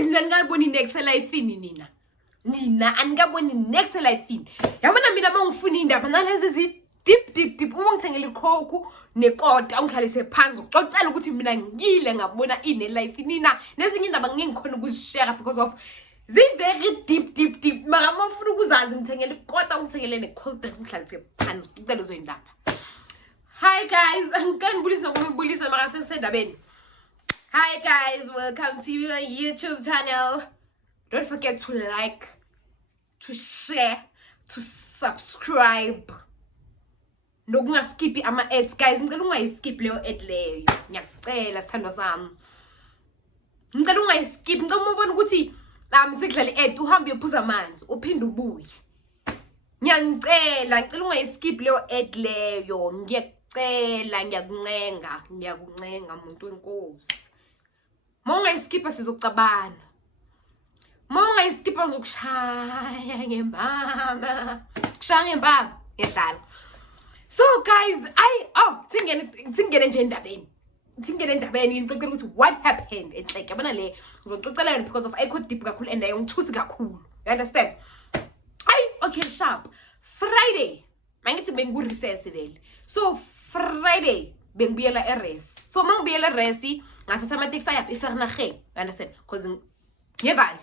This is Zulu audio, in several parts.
guys ngangaboni next life nina angaboni next life yabona mina mangifuna indaba nalezi deep uma ngithengele icoke nekota ungihlalise phansi uxoxela ukuthi mina ngile ngabona ine life nina nezinye indaba ngikhona ukuzishare because of very deep mara mafuna ukuzazi ngithengele ikota ngithengele necoke ngihlalise phansi uxoxela lezo indaba. Hi guys, angikanibulisa ngomibulisa mara sesendabeni. Hi guys, welcome to my YouTube channel. Don't forget to like, to share, to subscribe. Nokungaskipi ama ads guys, ngicela ungayiskip leyo ad leyo. Ngiyacela sithandwa sami. Ngicela ungayiskip, ngicela ubone ukuthi sekudlala ad uhambe uyophuza amanzi, uphinde ubuye. Ngiyacela ungayiskip leyo ad leyo. Ngiyacela ngiyakuncenga umuntu wenkosi. Monga iskipa sizokucabana. Monga iskipa ngizokushaya ngempama. Kushaya ngempama ngedlala. So guys, singene nje endabeni. Singene endabeni ngicela ukuthi what happened enhleke. Yabona le ngizococela yona because of I could deep kakhulu and ayongithusi kakhulu. You understand? Okay sharp. Friday. Mangithi bengu recess vele. So Friday bengibuyela eRes. So mangibuyela eRes ngathatha ama-taxi ayaphi eVernaging. You understand? Because ngevali.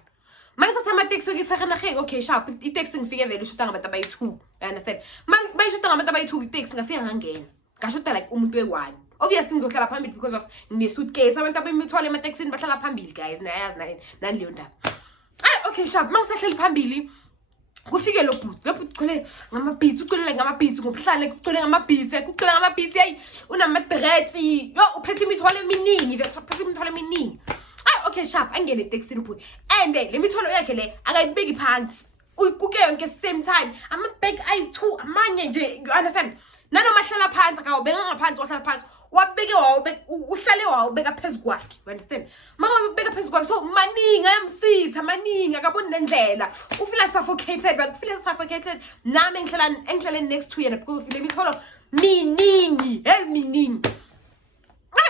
Mangithatha ama-taxi eVernaging, okay sharp. I-taxi ngifike vele ushuta ngabantu abayi-2. You understand? Bayishuta ngabantu abayi-2 i-taxi ngafika ngangena. Ngashuta like umuntu we-1. Obviously ngizohlala phambili because of ngine-suitcase. Abantu abemithwala ema-taxini bahlala phambili guys. Nayazi nani leyo ndaba. Okay sharp. Mangisahleli phambili kufike lo bhuti khole ngama-beats ucela ngama-beats ngobuhlale kucela ngama-beats hey unama-dreads yo uphethe imithwalo eminingi vele uphethe imithwalo eminingi. Okay sharp angene eTaxini ubhuti and le mithwalo yakhe le akayibeki phansi ukuke yonke same time ama-bag ayi-2 amanye nje you understand nanoma hlala phansi akawubeka ngaphansi wahlala phansi wabeke uhlale wawubeka phezu kwakhe. You understand? Mawubeka phezu kwakhe so maningi ayamsitha maningi akaboni nendlela ufila suffocated but ufila suffocated nami engihlala next to yena because ufile mitholo miningi miningi.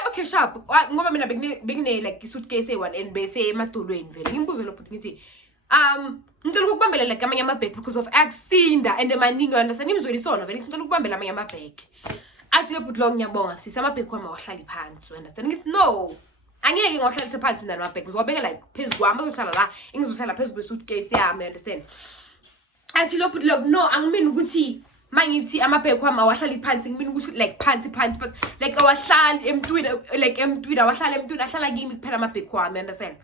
Okay sharp ngoba mina bekune like isuitcase e1 and bese emadolweni vele ngimbuzo lo bhuti ngithi ngicela ukubambela like amanye ama-bag because of akusinda and maningi you understand imizweni sona vele ngicela ukubambela amanye ama-bag. Athi lo bhuti lo ngiyabonga sisi ama-bag wami awahlali phansi. You understand? Ngithi no angeke ngiwahlalise phansi mina ama-bag ngizowabeka like phezu kwami azohlala la engizohlala phezu kwe-suitcase yami. You understand? Athi lo bhuti lo no angimini ukuthi mangithi ama-bag wami awahlali phansi ngimini ukuthi like phansi but like awahlali emntwini awahlala emntwini ahlala kimi kuphela ama-bag wami. You understand?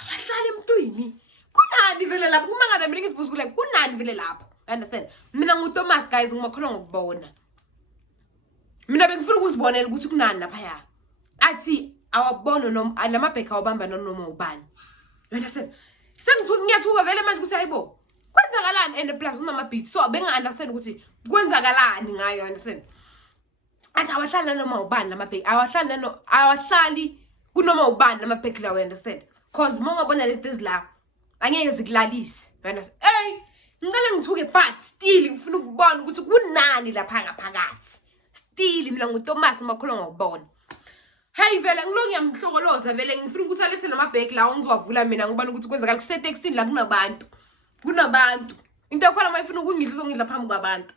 Awahlala emntwini kunani vele lapho kumangana mina ngizibuza ukuthi like kunani vele lapho. You understand? Mina nguThomas guys ngimakholwa ngokubona. Mina bengifuna ukuzibonela ukuthi kunani lapha. Athi awabona noma lamabheka awabamba noma ubani. You understand? Ngiyathuka vele manje ukuthi hayibo kwenzakalani and plus unama-beats so benga understand ukuthi kwenzakalani ngayo. You understand? Athi awahlala noma ubani lamabheka awahlali kunoma ubani lamabheka lawo. You understand? Cause mongabona lezi ezila angeke zikulalise. You understand? Ngicela ngithuke but still ngifuna ukubona ukuthi kunani lapha ngaphakathi. Still mina nguThomas makholwa ngokubona. Hey vele ngilo ngiyamhlokoloza vele ngifuna ukuthi alethe nama-bag lawo ngizowavula mina ngibona ukuthi kwenzakala kuseTaxini la kunabantu into yakhona mayifuna ukungidla phambi kwabantu.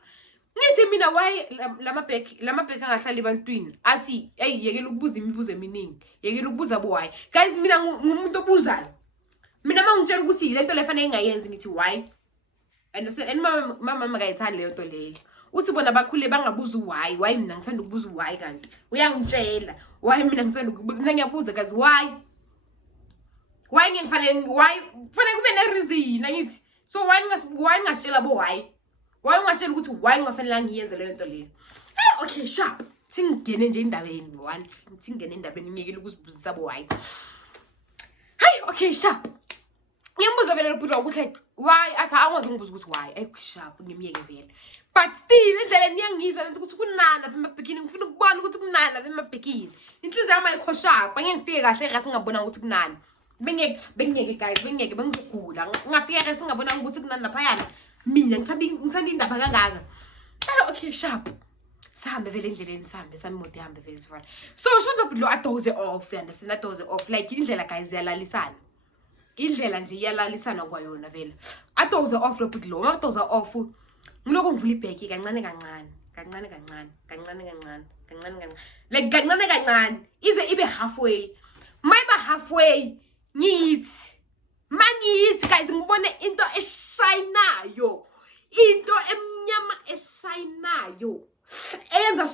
Ngithi mina why lama-bag angahlali ebantwini athi hey yekela ukubuza imibuzo eminingi yekela ukubuza bo-why guys mina ngumuntu obuzayo. Mina mangitshela ukuthi lento lefanele ngayenzi ngithi why. And mama makayithandi leyo nto leyo. Uthi bona bakhule bangabuza why mina ngithanda ukubuza why kanti uyangitshela why mina ngithanda ngiyabuza guys why kufanele kube ne-reason angithi so why ngasitshela bo why ungatshela ukuthi why ngafanele ngiyenze leyo nto leyo. Okay sharp singene nje endabeni once singene endabeni ngiyekela ukuzibuzisa bo why. Okay sharp ngiyambuza vele lo bhuti ukuthi like why athi angwazi ngibuza ukuthi why sharp ngimyeke vele but still indlela niyangizwa ukuthi kunani lapha emabhekini ngifuna ukubona ukuthi kunani lapha emabhekini inhliziyo yami ayikho sharp angeke ngifike kahle ngase ngabona ukuthi kunani bengeke guys bengizogula ngafika kahle ngabona ukuthi kunani lapha yana mina ngithanda indaba kangaka. Okay sharp Sahambe vele endleleni sihambe sami imoto ihambe vele sifana. So shona lo adoze off, you understand? Adoze off like indlela guys yalalisana. indlela nje iyalalisana kwayona vele atoze off lo bhutlo matoza off ngiloko ngivula ibheki kancane kancane like kancane kancane ize ibe halfway mayiba halfway ngithi guys ngibone into eshayinayo into emnyama eshayinayo eyenza